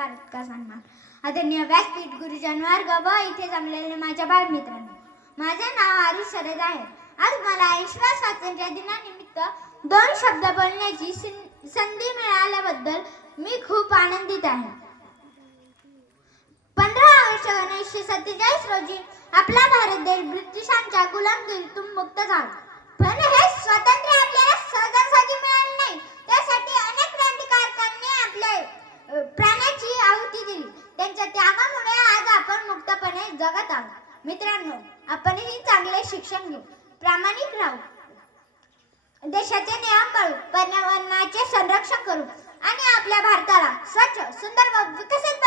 भारत का सन्मान. आदरणीय व्यासपीठ, गुरुजन वर्ग व इथे जमलेले माझ्या बालमित्रांनो, माझे नाव आरुष शरद आहे. आज मला 80व्या स्वातंत्र्य दिनानिमित्त 2 शब्द बोलण्याची संधी मिळाल्याबद्दल मी खूप आनंदित आहे. 15 ऑगस्ट 1947 रोजी आपला भारत देश ब्रिटिशांच्या गुलामगिरीतून मुक्त झाला. पण हे स्वातंत्र्य आपल्याला सहजासहजी मिळाले नाही. त्यासाठी अनेक क्रांतिकारकांनी आपल्या प्राणाची आहुती दिली. त्यांच्या त्यागामुळे आज आपण मुक्तपणे जगत आहोत. मित्रांनो, आपणही चांगले शिक्षण घेऊ, प्रामाणिक राहू, देशाचे नियम पाळू, पर्यावरणाचे संरक्षण करू आणि आपल्या भारताला स्वच्छ, सुंदर व विकसित